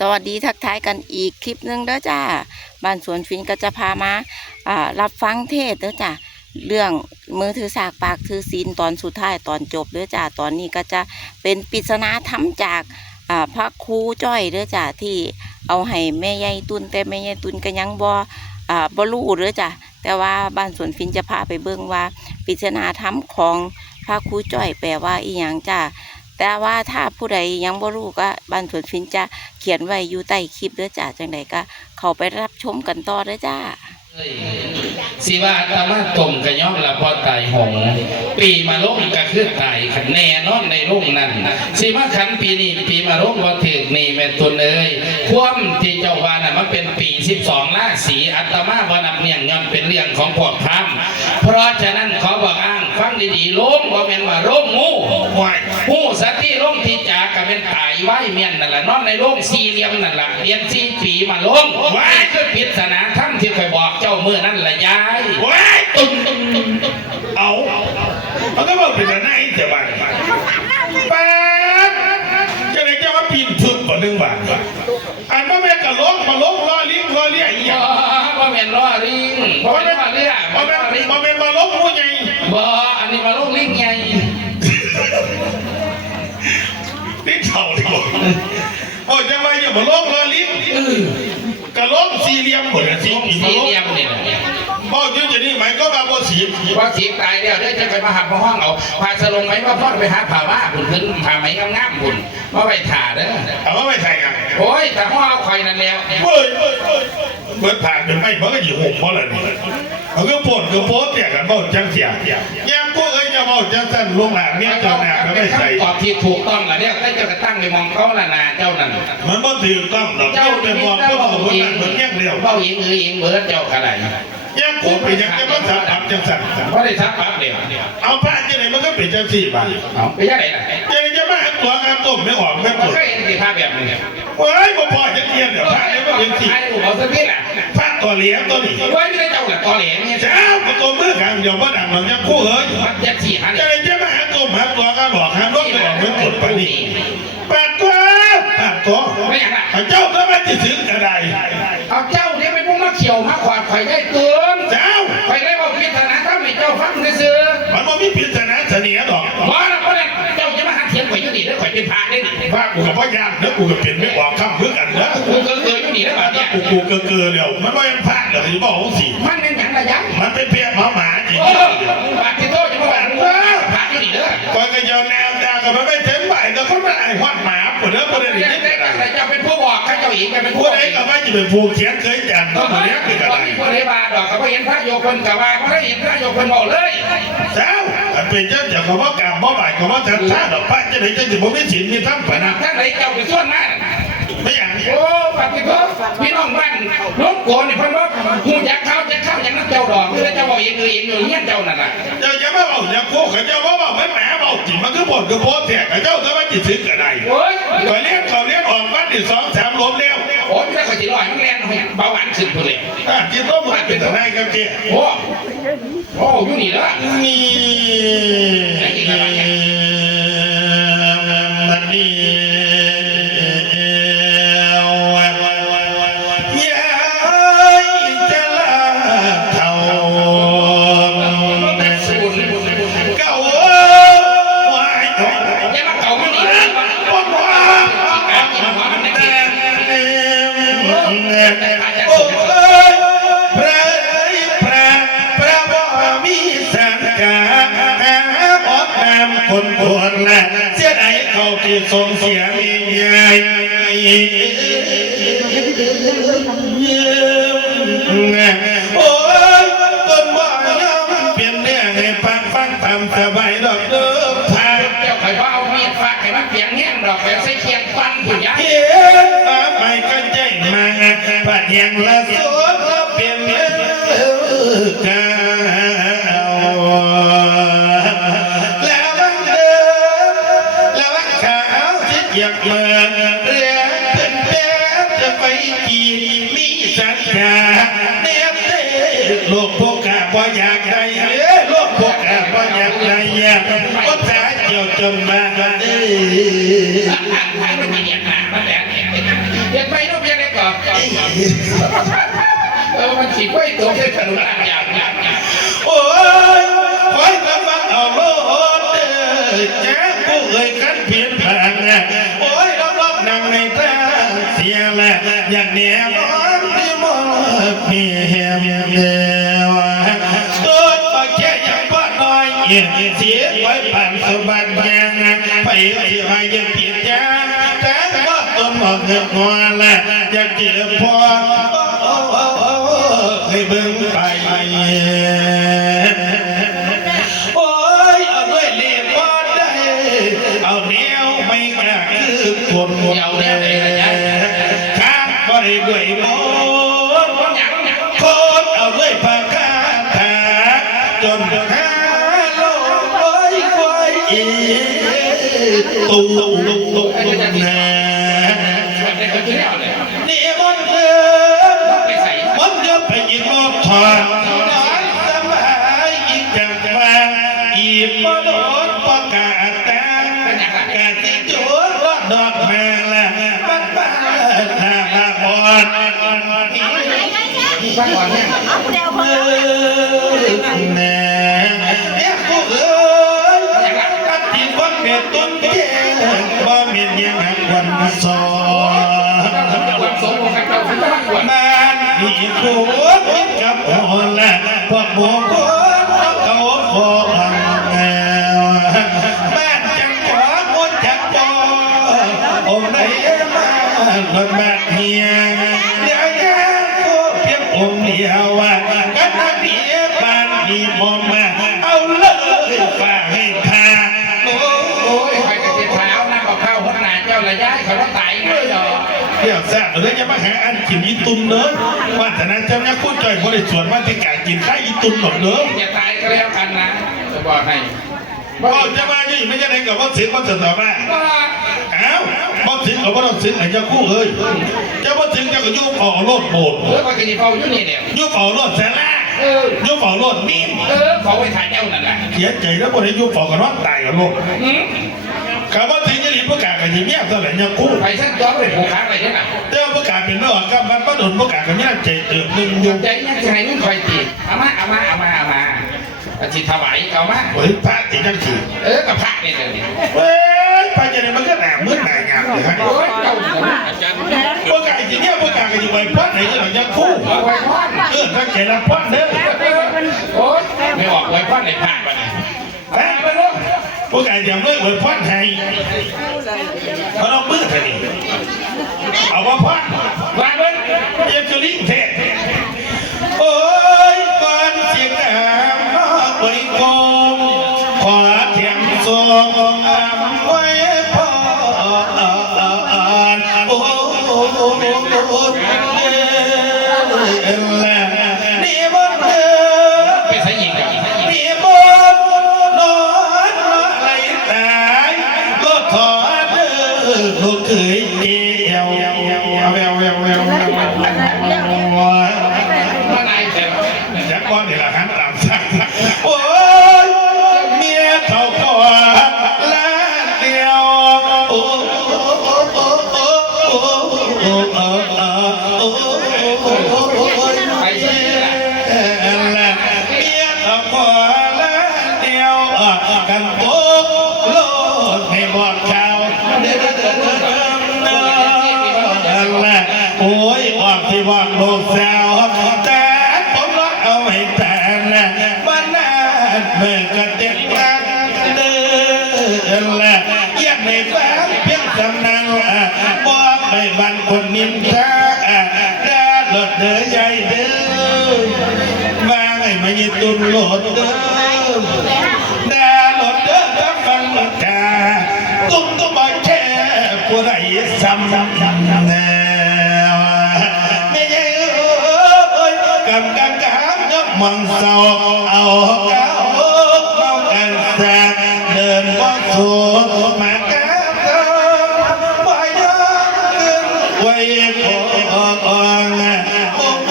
สวัสดีทักทายกันอีกคลิปหนึ่งเด้อจ้าบ้านสวนฟินก็จะพามารับฟังเทศเด้อจ้าเรื่องมือถือสากปากถือศีลตอนสุดท้ายตอนจบเด้อจ้าตอนนี้ก็จะเป็นปริศนาธรรมจากพระครูจ้อยเด้อจ้าที่เอาให้แม่ใหญ่ตุนแต่แม่ใหญ่ตุนก็ยังบ่รู้เด้อจ้าแต่ว่าบ้านสวนฟินจะพาไปเบิ่งว่าปริศนาธรรมของพระครูจ้อยแปลว่าอีหยังจ้าแต่ว่าถ้าผู้ใดยังบ่รู้ก็บ้านสวนฟินจะเขียนไว้อยู่ใต้คลิปเด้อจ้าจังใดก็เข้าไปรับชมกันต่อเด้อจ้าสิว่าตามาต้มกระย่อมละพอตายหงปีมาลงก็คือตายขันแน่นอนในรุ่งนั้นสิมาขันปีนี้ปีมาลงบ่ถึกนี่แม่ตุนเอ้ยความที่เจ้าว่าน่ะมันเป็นปี12ราศีอัตมาบ่นับเนี่ยย้อนเป็นเรื่องของพวกพราหมณ์เพราะฉะนั้นขอบอกอ้างฟังดีๆลงบ่แม่นว่าลงงูหูสัตว์ที่ลงที่จาก็เป็นตายไว้เมียนนั่นล่ะนอนในโรงสี่เหลี่ยมนั่นล่ะเรียน4ปีมาลงไว้คือปริศนาธรรมที่เคยบอกเจ้าเมื่อนั้นละยายว้ายเอาก็บอกเป็นอะไรเจ้าบ้านป้าจะได้เจ้าว่าปีนฝึกกว่า1 บาทอันว่าแม่กะล้มมาล้มล้อลิ้นล้อเลี้ยอีกว่าแม่ล้อลิ้นเพราะว่าล้อเลี้ยว่าแม่มาล้มหัวใหญ่บ่อันนี้มาล้มลิ้นใหญ่ลิ้นเท่าดิบ่โอ้จะมาอย่ามาล้มล้อลิ้นกะล้มสี่เหลี่ยมหมดสี่เหลี่ยมเนี่ยพ่อยืนอยู่นี่หมายก็มาบ่สีตายแล้วได้จะไปมาหาพ่อห้องเอาพาสลงไหมว่าพ่อไปหาผ่าว่าบุญขึ้นผ่าไหมงามๆบุญว่าไปถ่าเด้อแต่ว่าไม่ใช่กันโอ้ยแต่พ่อเอาไข่นั่นแล้วเมื่อผ่านเป็นไม่เพราะก็อยู่ห่มเพราะอะไรนี่เขาก็ปวดก็โพสเนี่ยกันเบ้าจังเสียยังพวกเอ้ยจะเบ้าจังสั้นลงหลังเนี่ยเจ้าหน้าก็ไม่ใช่ตอบที่ถูกต้องละเนี่ยได้เจ้าก็ตั้งไปมองเขาละนาเจ้านั่นมันบ่ถูกต้องเจ้าไปมองเขาบอกคนนั้นคนเงี้ยเดียวเบ้ายิงเบิร์ดเจ้าขนาดยังกูไปยังจะมาสับปับจังสั่นเพราะได้สับปับเดียวเอาผ้าจะไหนมันก็เป็นจังสี่บาทเอาไปยังไงล่ะจะมาตัวงามต้มไม่ออกไม่ปวดก็เห็นสีผ้าแบบนี้โอ้ยบ่พอจะเทียนเดี๋ยวผ้าเนี่ยมันเป็นสีเอาสักทีแหละผ้าตัวเหลี่ยมตัวนี้โอ้ยไม่ได้เจ้าแหละตัวเหลี่ยมเนี่ยเจ้าตัวมือกันเดี๋ยวมาดังมันยังคู่เอ้ยมันจะสี่พันจะมาต้มตัวก็บอกห้ามรถไปออกไม่ปวดปานนี้8 ตัวไม่อย่างไรเจ้าก็ไม่จะถึงกระไดเอาเจ้าเนี่ยเป็นพวกมาเขียวมาขวานไข่ได้เตือนเจ้าไข่ได้บอกพิจารณาถ้าไม่เจ้าฟังซื้อมันบอกมีพิจารณาเสนียดอกว่าแล้วก็เนี่ยเจ้าจะมาหาเทียนไข่ยุติแล้วไข่เป็นพระได้หนิพระกูกับพ่อยามแล้วกูกับเป็นไม่บอกคำเพื่อกันนะกูเกอยุติแล้วแบบนี้กูเกอเดียวมันว่ายังพระเดี๋ยวจะบอกของสีมันเป็นอย่างไรยังมันเป็นเพี้ยหมาจริงปากที่โตจะมาแบบพระยุติเด้อก่อนก็ยาวแนวดากับมันไม่เต็มใบแต่เขาไม่ไอ้หัดหมาปวดเนื้อปวดเนื้อแต่จะเป็นผู้บอกข้าเจ้าหญิงเป็นผู้ใดก็ไม่จะเป็นผู้เขียนเคยจันต้องเลี้ยงเป็นอะไรผู้ใดบาดอกก็ไม่เห็นพระโยคนกับว่าเขาได้เห็นพระโยคนบอกเลยเจ้าเป็นเจ้าจากคำว่ากราบบ่บ่ายคำว่าจันทร์ดอกพระจะไหนจะถึงผมไม่ฉินมีทั้งฝ่ายนั้นทั้งไหนเจ้าเป็นส่วนมากไม่อย่างนี้โอ้ปฏิบัติพี่น้องบ้านล้มโกนนี่เพิ่นว่าหูยักเข้าอย่างนั้นเจ้าดอกคือเจ้าบอกเองอยู่เงี้ยเจ้านั่นแหละเจ้าอย่ามาบอกอย่าโกหกเจ้าว่าบอกไม่แหมบอกจิมันคือบ่นคือโพสแทกเจ้าก็ไม่จิตถึงกระไดโอ้ยเขาเลี้ยงออกบ้านที่2-3ล้มแล้วโอ้ยไม่ได้ขอจิ๋ลอยมันแรงเบาหวานขึ้นเลยจิตต้องมันเป็นอะไรกันเจ้าโอ้อยู่นี่แล้วนี่มันนี่คนโกนแหละเสียดายเขาที่ส่งเสียมีใหญ่โอ้ยต้นว่าเปลี่ยนเรื่องให้ฟังตามสบายดอกเดิมทางเจ้าไข่ว่าเอามีดฝากให้มันเปลี่ยนแห้งดอกแบบใส่เคียงฟันผู้ใหญ่ไปก็แจ้งมาปัดแยงละสดเปลี่ยนเรื่องอยากมาเรียนเป็นแม่จะไปกีมีสัญญาเนบเต้โลกพวกกาบ่อยากได้โลกพวกกาบ่อยากได้ก็สาเกี่ยวจนมาเด้อมันมีอย่างนั้นมันแบบนี้เห็นไหม มันขี่ไว้ตัวแค่ขนมอย่างโอ้ยคอยกำลังเอาโลดแจ้งผู้เอ่ยกันเพียนผ่านโอ้ยรับรับนั่งในตาเสียแหละอย่างเนี้ยมันที่มองมีเหี้ยตัวปากแค่ยังป้อนน้อยเสียไว้ผ่านสบันยังไปที่หายังผิดยังแต่ว่าต้นหมอกเงินงัวแหละอยากเจ็บพอให้เบิ่งไปโอ้ยเอาด้วยเลี้ยบอดได้เอาแนวไม่กล้าคือคนหมดข้างก็ได้ด้วยโมดโคตรเอาด้วยปากกาตาจนหาโลกไว้ไว้ตูนานี่มันเดิมมันเดิมไปยิงรถถอดนอนสบายอีกจังหวะอีกมาโดนประกาศตากาติจูดรถดอกแม่ละมันบ้าหน้าบอดฟังก่อนเนี่ยแม่เนี่ยผู้เอ๋ยกันที่คนเม็ดต้นเตี้ยบ่เม็ดยังหักวันสอนบ้านมีผู้คิดกับโอละพวกหมู่คนเขาขอพังแนวบ้านจังขอคนจังบ่องค์ไหนมาหล่นบาดเฮียเดี๋ยวยังผู้เพียงองค์เดียวกันนักเดียบ้านมีมอมมาเอาเลยฝ่าให้ทาโอ้ยใครจะเจ็บเท้านั่งกับข้าวคนไหนเจ้าระยะเขาต้องตายเลยเหรอเดี๋ยวแซ่บเลยจะมาหาอันกินอีตุนเนอะว่าแต่นั้นเจ้าเนี่ยพูดจ่อยบริสุทธิ์ว่าที่การกินข้าวอีตุนหมดเนอะอย่าตายก็แล้วกันนะจะบอกให้ก็จะมาอยู่ไม่ใช่ไหนกับว่าเสียงว่าจะต่อมาอ้าวพอถึงกับว่าเราเสียงไหนจะคู่เลยจะว่าถึงจะก็ยุ่งเป่าโลดโบดก็กินเป่ายุ่งนี่เนี่ยยุ่งเป่าโลดแสล่ายุ่งเป่าโลดมีมเขาไปถ่ายเจ้านั่นแหละเสียใจแล้วคนที่ยุ่งเป่ากันร้อนตายกับโลกคำว่าถึงจะรีบประกาศกันยิ่งเงียบเท่าไหร่ยังคู่ไปสั้นย้อนไปผูกขาไปเนี่ยนะเจ้าประกาศเป็นเรื่องกับมันประดุนประกาศกันเนี่ยใจหนึ่งยุ่งใจยังไงนี่คอยตีเอามาจิตถวายเอามาเฮ้ยพระติจังสีกับพระเนี่ยเลยเฮ้ยพระจะได้มันก็หนามืดหนางามเลยฮะโอ้ยเจ้าอาจารย์ประกาศจริงเนี่ยประกาศกันอยู่ไว้พัดไหนก็หลังยังคู่ไว้พัดถ้าแกรับพัดเด้อโอ้ยไม่ออกไว้พัดในผ่านไปนะไปลูกประกาศอย่างเลิกไว้พัดไทยเขาต้องมืดเลยเอาว่าพัดวางเลยยังจะลิ้นเทศโอ้ยก่อนเสียงน้ำไว้กองขวาเทียมทรงไว้พอโอ้นี่มันเดิมเป็นสายหญิงนี่มันนอนมาไหลตายก็ถอดเด้อลูกเอ๋ยเกี่ยวจักก้อนนี่แหละครับตามสั่งโอ้ยเมียเขาขอลาเดียวโอ้ไปเชื่อเมียเขาขอลาเดียวกันโอ้โลดไม่บอกข่าวโอ้ยออกที่ว่าโลกแซวแต่ผมรักเอาไว้แต่ละบ้านนั้นเมื่อกระเด็นกันเดินละอยากในฟ้าเพียงสำนักบอกไปวันคนนิ่มช้าได้หลดเดือใหญ่เดิมมาไงมายิตุนหลดเดิมได้หลดเดิมกับฟังกาตุ้มตุ้มมาแค่ผู้ใดซ้ำแน่กำกังกับยับมังเศร้าเอาเก้าเมากันแสกเดินว่าสูงมาแก้ตัวไปยังขึ้นไว้พองโอ้โ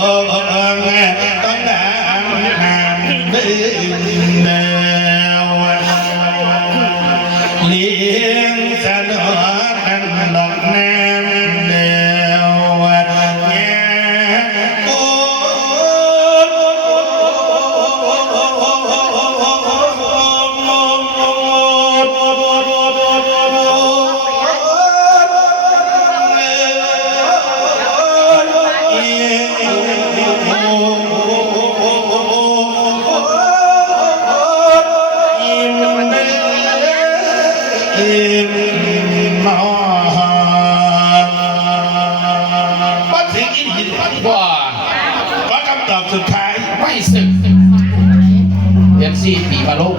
หต้องด่าหางเดินแนวเลี้ยงสนอ ปัดสิ่งอีก ว่า ก็คำตอบสุดท้าย ไม่สึกเดือน4 ปีมาลง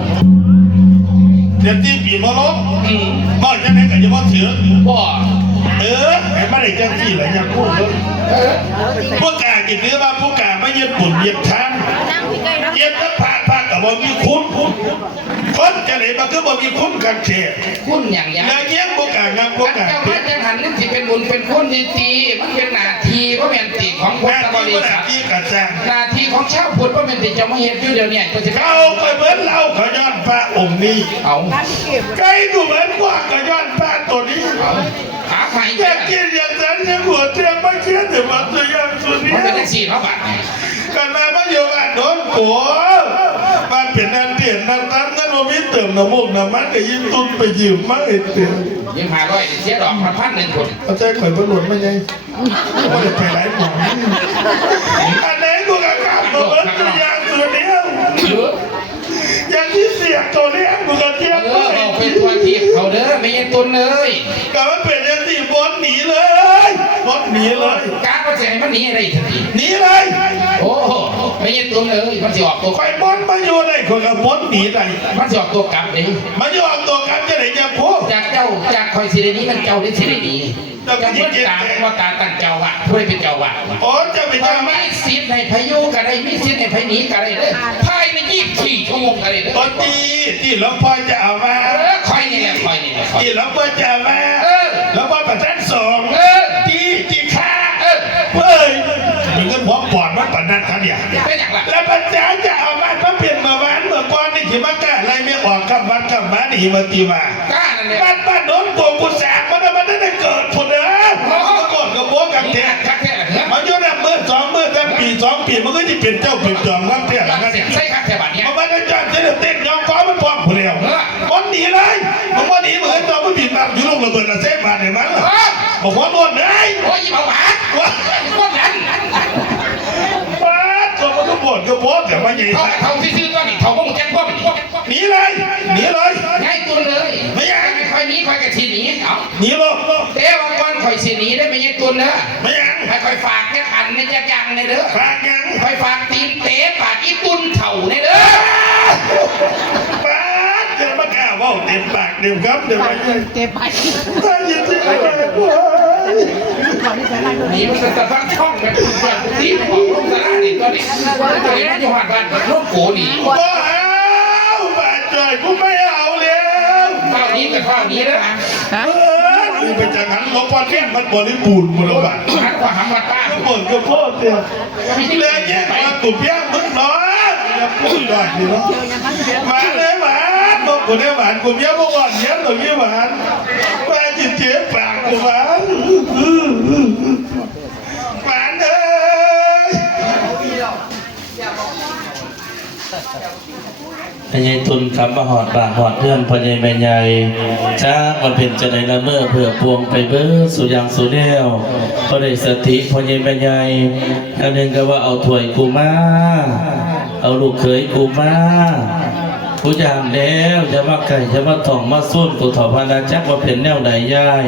เดี๋ยวที่ปีมาลบบ้านจะไหนกันจะมาถือ ว่า ไอ้บ้านไหนจะที่ไหนยังพูดเลยพวกกากินเนื้อว่าพวกกาไม่เย็บปุ่นเย็บทางเย็บทั้งผ้ากับบ่มีคุ้นคนจะไหนมาก็บ่มีคุ้นกันเชีย คุณอย่าง แล้วเย็บพวกกางับพวกกา เจ้าพระจังหันนั่นสิเป็นบุญเป็นคุณดีๆมันเป็นหน้าที่เพราะเป็นติของพุท หน้า ธบ ที่ ริ ก็ห ษั น้า ท ที่กันสร้าง หน้าที่ของชาวพุทธเพราะเป็นติจะมาเห็นอยู่เดี๋ยวนี้ก็จะ เขาก็เหมือนเราขย้อนพระองค์นี้ เอา ไก่ก็เหมือนกว่าขย้อนพระตัวนี้ หาใหม่ อยากกินอย่างนั้นยังหัวเตียงไม่เชื่อถือมาตัวอย่างสุดนี้ มันเป็นแท็กซี่เนาะบัด กันมาอยู่บ้านโดนผัวบ้านเป็นนันเตียนนันตั้มนั่นว่ามีเติมน้ำมูกน้ำมันก็ยิ้มตุ้นไปยืมมาเอ็ดเตียน ยัง500เสียดอก1,000คน เอาใจข่อยประหลวดมาไงว่าจะไปไหนหมออันไหนกูก็กลับมาเหมือนตัวอย่างสุดนี้อย่างที่เสียงตัวเนี้ยกูก็เทียบ เอาไปทัวร์ทีเขาเด้อไม่ยังตุนเลย ก็มันเป็นอย่างที่บอลหนีเลยบอลหนีเลย การประเสริฐมันหนีอะไรทันที หนีเลย โอ้ไม่ยังตุนเลยมันจะออกตัว ไฟบอลมาอยู่ในคนกับบอลหนีได้ มันจะออกตัวกลับเลย มาอยู่เอาตัวกันจะได้ยังพูด จากเจ้าจากคอยสิเดนี้มันเจ้าได้สิเดนี้จะเมื่อตาว่าตาตั้งเจ้าว่ะช่วยเป็นเจ้าว่ะ อ๋อจะไป ถ้า ทำไหม ไม่สิทธิ์ในพายุก็ได้ไม่สิทธิ์ในพายุก็ได้เลยภายใน24 ชั่วโมงก็ได้เลย ตอนที่หลวงพ่อจะเอามา คอยนี่แหละคอยนี่แหละ ที่หลวงพ่อจะเอามาหลวงพ่อประทัดสองที่ข้าเฮ้ยมีเงินพร้อมปอดมันปนัดครับเนี่ย เป็นอย่างไร แล้วปัญญาจะเอามาเปลี่ยนเมื่อวานเมื่อก่อนนี่ที่มันกล้าอะไรไม่ออกคำวัดคำมานี่มาตีมาก ล้านั่นเลย บ้านโน้นโกงกุศลมันได้เกิดผลนะมันก่อนกับโบกับเท คักแท้ละเหรอ มันอยู่ในมือ2 มือตั้งปี 2 ปีมันก็จะเป็นเจ้าเป็นจอมรับเที่ยง รัก กัน เสียงใส่คักแท้บัดเนี้ย มันไม่ได้จ้างเต้นยอมฟ้ามันพร้อมผู้เดียวมันหนีเลยมันหนีเหมือนตอนมันบินมาอยู่ลงระเบิดละเซฟมาเนี่ยมันบอกว่าโดนเลย โอ้ยเบาหวานพวกนั้น ป้าตัวมันก็บ่นก็บ่นแต่ว่าใหญ่ เขาซื่อๆก็นี่เขาบ่งแจ้งพวก หนีเลย ง่ายตัวเลยไม่อยากให้คอยนี้คอยกระทีหนีเอา หนีลง เต้ว่าก่อนคอยสีหนีได้ไม่ใช่ตัวเนอะ ไม่ยัง ให้คอยฝากแค่ขันในจักยังในเด้อ ฝากยัง คอยฝากตีนเตะปากอีตุนเถ่าในเด้อ ป้าจะมากล้าว่าเต็มปากเต็มคำเต็มไปเต็มไปยินดีเลย นี่มันจะฟังช่องแบบตีนของลูกสารานี่ตัวนี้ตัวนี้มันอยู่หัดบ้านกับลูกโกนี่ ว้าวบาดใจกูไม่เอาแล้ว เท่านี้กับเท่านี้นะ นี่เป็นจากนั้นหลวงพ่อเนี่ยมันบริบูรณ์หมดแล้วบ้าน หันกว่าหำวัดป้า ก็บ่นก็พ่อเตี้ยเลยแยกมาตุ่มย่างมึงน้อยอย่าพูดได้ดิเนาะหวานเลยหวานบอกกูได้หวานกูเยอะเมื่อวานเยอะหน่อยหวานมาจิตเจ็บปากกูหวานหวานเลย พญายตุนคำมาหอดบาหอดเพื่อนพญายแม่ใหญ่ช้ามาเป็นจะในละเมอเพื่อพวงไปเบิ้สุยังสุเดียวก็ได้สติพญายแม่ใหญ่อันหนึ่งก็ว่าเอาถ้วยกูมาเอาลูกเขยกูมากูยามแล้วจะมาไก่จะมาถ่องมาส้นกูถอพาราจักว่าเป็นแนวไหนย่าย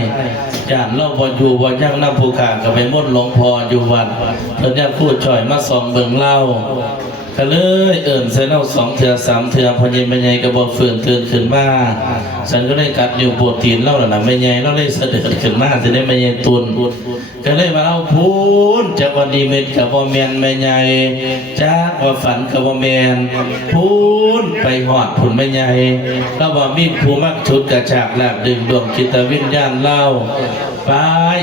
จานเล่าบ่อยู่บ่ยั่งน้ำผู้ขากับไปม่นหลวงพออยู่วัดเพิ่นยังพูดจ่อยมาส่องเบิ่งเล่าก็เลยเอิ่นใส่เล่า2 เทื่อ 3 เทื่อพอใหญ่แม่ใหญ่ก็บ่ฟื้นตื่นขึ้นมาฉันก็เลยกัดอยู่ปวดตีนเล่าน่ะแม่ใหญ่เราเลยเสด็จขึ้นมาสิได้แม่ใหญ่ตุนก็เลยมาเอาพูนจากวันดีเม็ดกับบ่แม่นแม่ใหญ่จากว่าฝันกับบ่แม่นพูนไปหอดผุนแม่ใหญ่แล้วว่ามีผู้มักชุดกระชากลากดึงดวงจิตวิญญาณเล่าไป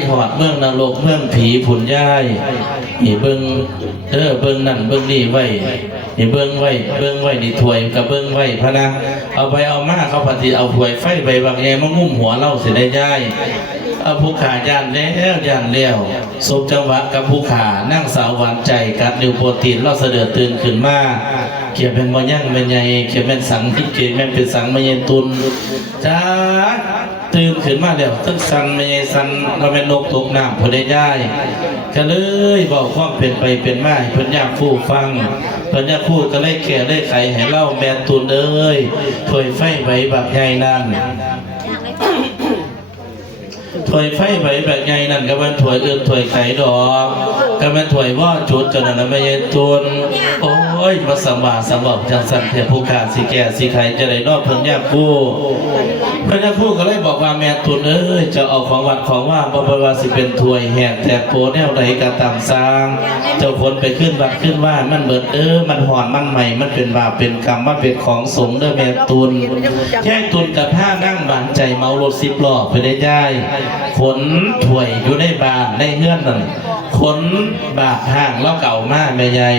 หอดเมืองนรกเมืองผีผุนย้ายนี่เบิ่งเบิ่งนั่นเบิ่งนี่ไว้นี่เบิ่งไว้นี่ถวยกับเบิ่งไว้พะนะเอาไปเอามาเขาปฏิเอาถวยไฟใบบางแงมางุ่มหัวเล่าสิได้ย้ายเอาผู้ขาย่านแล้วสบจังหวะกับผู้ขานั่งสาวหวานใจกัดนิ้วโปรตีนเล่าเสด็จตื่นขึ้นมาเขียเป็นบ่ยั่งเป็นใหญ่เขียเป็นสังที่เขียแม่นเป็นสังไม่เย็นตุนจ้าตื่นขึ้นมาแล้วตึกสันไม่ใช่สันเราเป็นนกตกน้ำพอได้ย้ายก็เลยบอกความเป็นไปเป็นมาเพิ่นอยากฟูฟังเพิ่นอยากพูดก็เลยแก่ได้ไขให้เล่าแม่ตุนเอ้ยถวยไฟใบบักใหญ่นั่น ถวยไฟใบแบบไงนั่นก็เป็นถวยอื่นถวยไข่ดอกก็เป็นถวยว่าจุดจนนั้นไม่เย็นตุนโอ้ยมาสมาสำหรับจังสันเทผู้ขาดสีแก่สีไข่จะได้นอกเพิ่งยากกู้เพิ่งยากกู้ก็เลยบอกว่าแม่ตุนเอ้ยจะเอาของวัดของว่าบ่บ่ว่าสิเป็นถวยแหกแตกโปแนวใดก็ตามสร้างเจ้าคนไปขึ้นวัดขึ้นว่ามันเบิดมันหอนมันใหม่มันเป็นบาปเป็นกรรมมันเป็นของสงฆ์เด้อแม่ตุนแย่ตุนกับผ้านั่งบานใจเมารถ10 ล้อไปได้ย่ายขนถ้วยอยู่ในบ้านในเฮือนนั่นขนบาดห่างแล้วเก่ามากแม่ใหญ่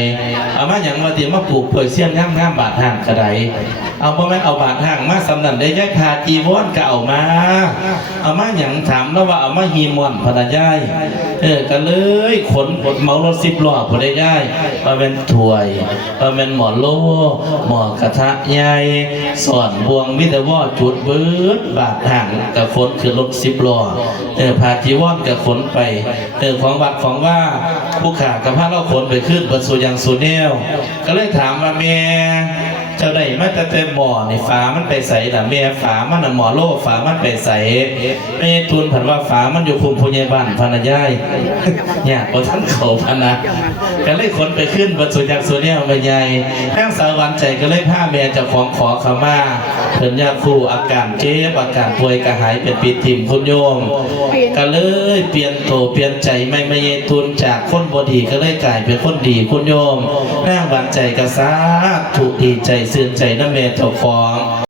เอามาอย่างมาเตรียมมาปลูกถ้วยเสี้ยนง่ามบาดห่างกระไดเอาบ่แม่นเอาบาดห่างมาสำนันได้ย่ายพาจีวรก็เอามาอย่างถามแล้วว่าเอามาฮีมอนพนันย่ายก็เลยขนเมารถ10 ล้อไปได้ย่ายมาเป็นถ้วยมาเป็นหมอโลหมอกระทะใหญ่สอนบวงมิตรว่าจุดเบิดบาดห่างกับขนคือรถ10 ล้อพาจีวรกับขนไปของวัดของว่าผู้ขากับพระเราขนไปขึ้นบนสุยังสุแนวก็เลยถามว่าแม่เจ้าได้มาแต่หมอนี่ฝามันไปใส่ล่ะแม่ฝามันน่ะหมอโลฝามันไปใส่แม่ทูลผันว่าฝามันอยู่คุมผู้ใหญ่บ้านพนัญญายเนี่ยพอท่านเขาพนะก็เลยขนไปขึ้นบนสุยังสุแนวแม่ใหญ่แม่สาววันใจก็เลยพาแม่เจ้าของขอขมาเพิ่นยาคู่อาการเจ็บอาการป่วยกระหายเป็นปิดทิมคุณโยมก็เลยเปลี่ยนโตเปลี่ยนใจไม่เยตุนจากคนบดีก็เลยกลายเป็นคนดีคุณโยมแม่หวานใจกระซาถูกดีใจซื่นใจน้ำเมตเจ้าของ